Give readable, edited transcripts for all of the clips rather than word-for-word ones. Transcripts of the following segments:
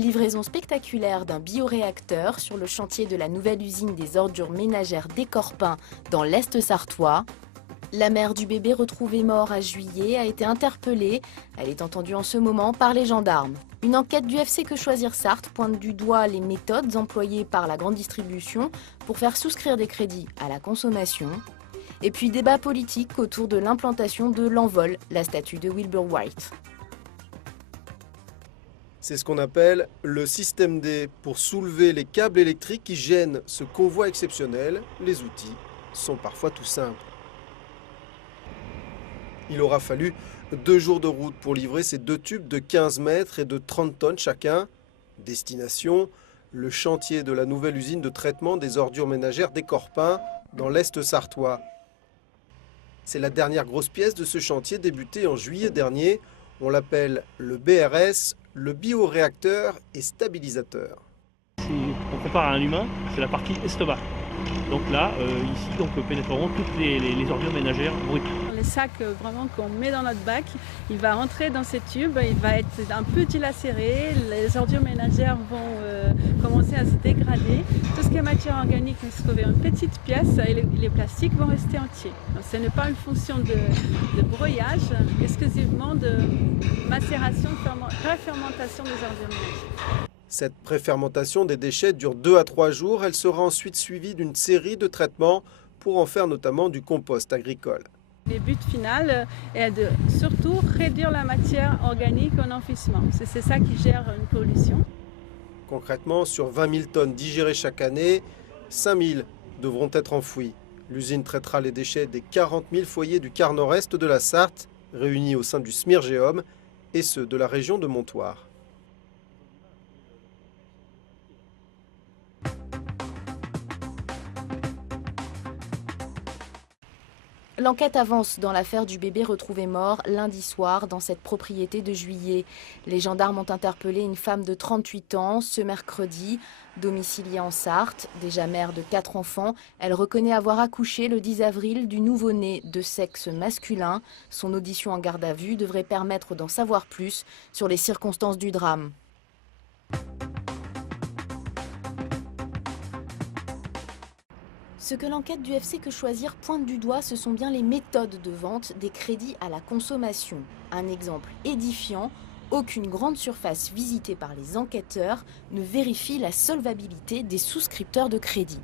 Livraison spectaculaire d'un bioréacteur sur le chantier de la nouvelle usine des ordures ménagères d'Écorpin dans l'Est sarthois. La mère du bébé retrouvé mort à Juillet a été interpellée. Elle est entendue en ce moment par les gendarmes. Une enquête du FC Que Choisir Sarthe pointe du doigt les méthodes employées par la grande distribution pour faire souscrire des crédits à la consommation. Et puis débat politique autour de l'implantation de l'Envol, la statue de Wilbur Wright. C'est ce qu'on appelle le système D pour soulever les câbles électriques qui gênent ce convoi exceptionnel. Les outils sont parfois tout simples. Il aura fallu 2 jours de route pour livrer ces 2 tubes de 15 mètres et de 30 tonnes chacun. Destination, le chantier de la nouvelle usine de traitement des ordures ménagères d'Écorpin dans l'Est sarthois. C'est la dernière grosse pièce de ce chantier débuté en juillet dernier. On l'appelle le BRS, le bioréacteur et stabilisateur. Si on compare à un humain, c'est la partie estomac. Donc là, ici, donc, pénétreront toutes les ordures ménagères brutes. Les sacs vraiment qu'on met dans notre bac, il va entrer dans ces tubes, il va être un peu dilacéré, les ordures ménagères vont commencer à se dégrader. Tout ce qui est matière organique va se trouver en petites pièces et les plastiques vont rester entiers. Donc, ce n'est pas une fonction de broyage, exclusivement de macération, préfermentation des ordures ménagères. Cette préfermentation des déchets dure 2 à 3 jours. Elle sera ensuite suivie d'une série de traitements pour en faire notamment du compost agricole. Le but final est de surtout réduire la matière organique en enfouissement. C'est ça qui gère une pollution. Concrètement, sur 20 000 tonnes digérées chaque année, 5 000 devront être enfouies. L'usine traitera les déchets des 40 000 foyers du quart nord-est de la Sarthe, réunis au sein du Smirgéum, et ceux de la région de Montoire. L'enquête avance dans l'affaire du bébé retrouvé mort lundi soir dans cette propriété de Juillet. Les gendarmes ont interpellé une femme de 38 ans ce mercredi, domiciliée en Sarthe. Déjà mère de 4 enfants, elle reconnaît avoir accouché le 10 avril du nouveau-né de sexe masculin. Son audition en garde à vue devrait permettre d'en savoir plus sur les circonstances du drame. Ce que l'enquête du FC Que Choisir pointe du doigt, ce sont bien les méthodes de vente des crédits à la consommation. Un exemple édifiant, aucune grande surface visitée par les enquêteurs ne vérifie la solvabilité des souscripteurs de crédit.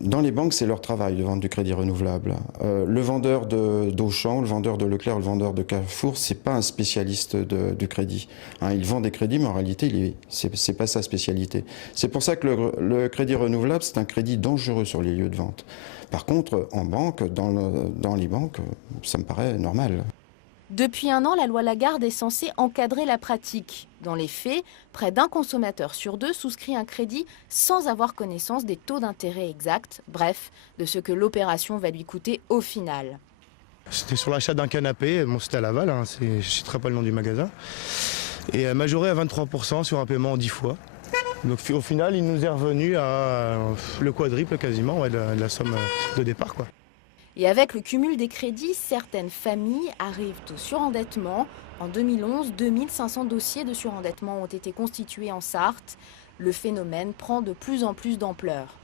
Dans les banques, c'est leur travail de vendre du crédit renouvelable. Le vendeur d'Auchan, le vendeur de Leclerc, le vendeur de Carrefour, c'est pas un spécialiste du crédit. Il vend des crédits, mais en réalité, c'est pas sa spécialité. C'est pour ça que le crédit renouvelable, c'est un crédit dangereux sur les lieux de vente. Par contre, en banque, dans les banques, ça me paraît normal. Depuis 1 an, la loi Lagarde est censée encadrer la pratique. Dans les faits, près d'un consommateur sur 2 souscrit un crédit sans avoir connaissance des taux d'intérêt exacts, bref, de ce que l'opération va lui coûter au final. C'était sur l'achat d'un canapé, bon, c'était à Laval, je ne citerai pas le nom du magasin, et majoré à 23% sur un paiement en 10 fois. Donc au final, il nous est revenu à le quadruple quasiment de la somme de départ, quoi. Et avec le cumul des crédits, certaines familles arrivent au surendettement. En 2011, 2500 dossiers de surendettement ont été constitués en Sarthe. Le phénomène prend de plus en plus d'ampleur.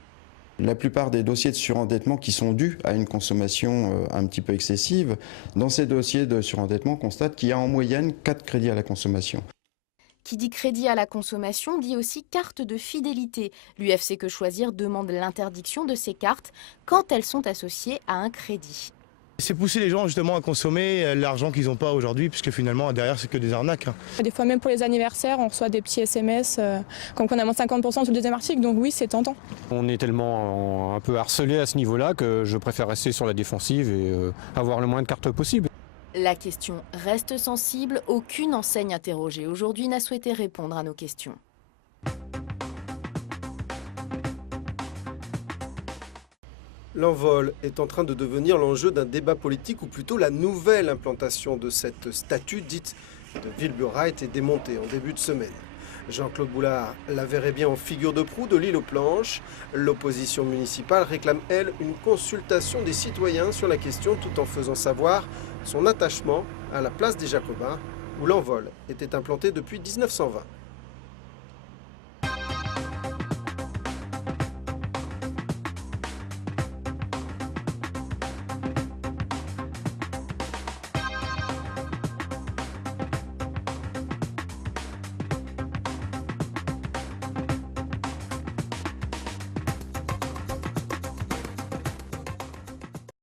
La plupart des dossiers de surendettement qui sont dus à une consommation un petit peu excessive, dans ces dossiers de surendettement, on constate qu'il y a en moyenne 4 crédits à la consommation. Qui dit crédit à la consommation dit aussi carte de fidélité. L'UFC Que Choisir demande l'interdiction de ces cartes quand elles sont associées à un crédit. C'est pousser les gens justement à consommer l'argent qu'ils n'ont pas aujourd'hui, puisque finalement derrière c'est que des arnaques. Des fois même pour les anniversaires, on reçoit des petits SMS comme qu'on a moins 50% sur le deuxième article, donc oui c'est tentant. On est tellement un peu harcelé à ce niveau-là que je préfère rester sur la défensive et avoir le moins de cartes possible. La question reste sensible, aucune enseigne interrogée aujourd'hui n'a souhaité répondre à nos questions. L'Envol est en train de devenir l'enjeu d'un débat politique, ou plutôt la nouvelle implantation de cette statue dite de Wilbur Wright est démontée en début de semaine. Jean-Claude Boulard la verrait bien en figure de proue de l'île aux planches. L'opposition municipale réclame, elle, une consultation des citoyens sur la question, tout en faisant savoir son attachement à la place des Jacobins, où l'Envol était implanté depuis 1920.